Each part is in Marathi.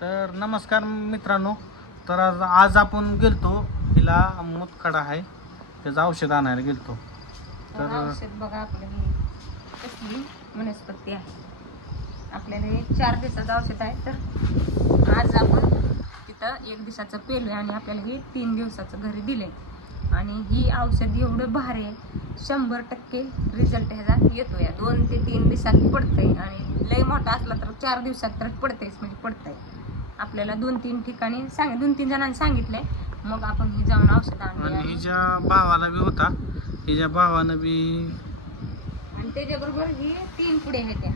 तर नमस्कार मित्रांनो. तर आज आज आपण गेलतो हिला मुतखडा आहे. त्याचं औषध आणायला गेलतो. तर औषध बघा आपलं ही. कसली वनस्पती आहे. आपल्याला हे चार दिवसाचं औषध आहे. तर आज आपण तिथं एक दिवसाचं पेलो आणि आपल्याला हे तीन दिवसाचं घरी दिले आणि ही औषध एवढं भारी आहे. शंभर टक्के रिझल्ट ह्याचा येतो या दोन ते तीन दिवसात पडतंय. आणि लय मोठा असला तर चार दिवसात तर पडतंयच म्हणजे पडतंय. आपल्याला दोन तीन ठिकाणी सांग दोन तीन जणांनी सांगितलंय. मग आपण ही जाऊन औषध आणली आणि आणि हिच्या भावाला बी होता. हिच्या भावानं बी आणि त्याच्याबरोबर ही तीन पुढे आहेत त्या.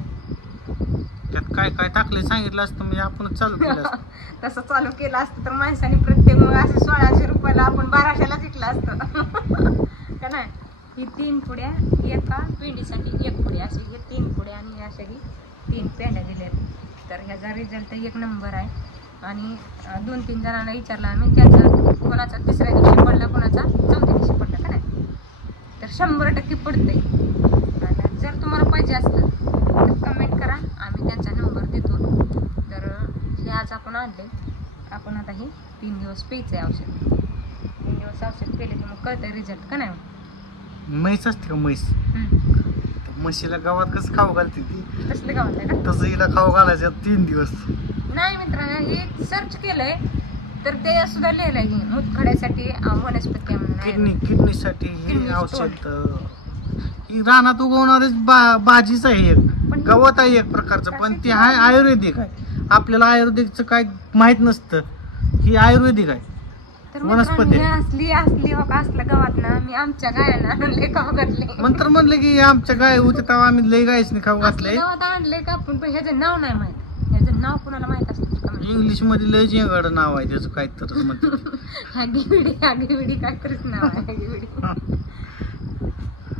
त्यात काय काय टाकले सांगितलं असतं म्हणजे आपण चालू केलं असतं. तसं चालू केलं असतं तर माणसाने प्रत्येक मग असं सोळाशे रुपयाला आपण बाराशेला विकलं असतं. का नाही? ही तीन पुड्या एका पेंडीसाठी एक पुडी असे हे तीन पुड्या आणि अशा ही तीन पेंड्या दिल्यात तर ह्याचा रिझल्ट एक नंबर आहे. आणि दोन तीन जणांना विचारलं आम्ही त्याचा कोणाचा तिसऱ्या दिवशी पडला कोणाचा चौथ्या दिवशी पडला का नाही? तर शंभर टक्के पडतंय. आणि जर तुम्हाला पाहिजे असलं तर कमेंट करा. आम्ही त्यांचा नंबर देतो. तर हे आज आपण आणले आपण आता हे तीन दिवस प्यायचं आहे औषध. तीन दिवस औषध पेले की मग कळतंय रिझल्ट का नाही? म्हैस असते का म्हैस. म्हशीला गावात कसं खाऊ घालते ती? कसलं गावात आहे का? तसं हिला खाऊ घालायचं तीन दिवस. नाही मित्रांनो हे सर्च केलंय तर ते सुद्धा लिहिलंय मुतखड्यासाठी वनस्पती. किडनी किडनीसाठी हे औषध ही रानात उगवणारीच बा भाजीच आहे एक. गवत आहे एक प्रकारचं पण ती आहे आयुर्वेदिक आहे. आपल्याला आयुर्वेदिकचं काय माहीत नसतं. ही आयुर्वेदिक आहे. तर वनस्पती असली असली असलं गावात आमच्या गायांना आणले का घातले नंतर म्हणलं की आमच्या गाय होते तेव्हा आम्ही लई गायच खाऊ घातलंय. गावात आणले का? पण ह्याचं नाव नाही माहीत. ह्याचं नाव कुणाला माहीत असतं तर. इंग्लिशमध्ये लय जेंगड नाव आहे त्याचं काय तर म्हणतात. हागीविडी हागीविडी काहीतरीच नाव आहे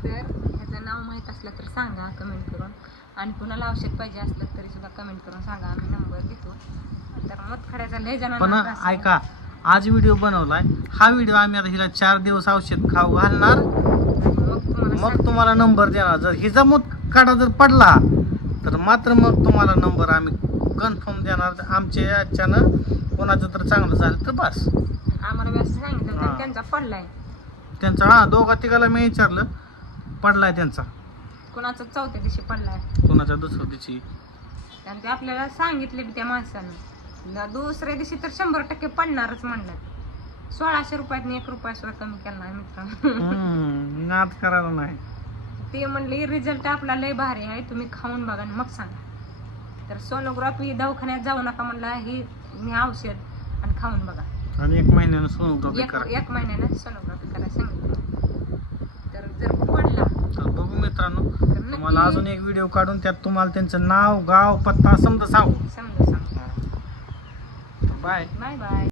तर ह्याचं नाव माहीत असलं तर सांगा कमेंट करून. आणि कुणाला औषध पाहिजे असलं तरी सुद्धा कमेंट करून सांगा. आम्ही नंबर देतो. तर मत खड्याचा लय पण जणांना त्रास आहे. ऐका आज व्हिडिओ बनवलाय. हा व्हिडिओ आम्ही आता हिला चार दिवस औषध खाऊ घालणार. मग तुम्हाला मग सांग- तुम्हाला नंबर देणार. जर हिचा मूत काढा जर पडला तर मात्र मग तुम्हाला नंबर आम्ही कन्फर्म देणार. आमच्या याच्यानं कोणाचं तर चांगलं झालं तर बस. आम्हाला सांगितलं त्यांचा पडलाय. त्यांचा हा दोघा तिघाला मी विचारलं. पडलाय त्यांचा. कुणाचा चौथ्या दिवशी पडलाय. कोणाच्या दुसऱ्या दिवशी? आपल्याला सांगितले त्या माणसानं. दुसऱ्या दिवशी तर शंभर टक्के पडणारच म्हणलं. सोळाशे रुपयात एक रुपया सुद्धा कमी केला मित्रांनो नाद करायला नाही. ते म्हणले रिझल्ट आपला लय भारी आहे तुम्ही खाऊन बघा आणि मग सांगा. तर सोनोग्राफी दवाखान्यात जाऊ नका म्हणलं ही मी औषध आणि खाऊन बघा. आणि एक महिन्यानं सोनोग्राफी एक महिन्यानं सोनोग्राफी करायला सांगितलं. तर जर पडला. तर बघू मित्रांनो तर तुम्हाला अजून एक व्हिडिओ काढून त्यात तुम्हाला त्यांचं नाव गाव पत्ता समजा सांगू. समजा सांगा Bye. Bye bye.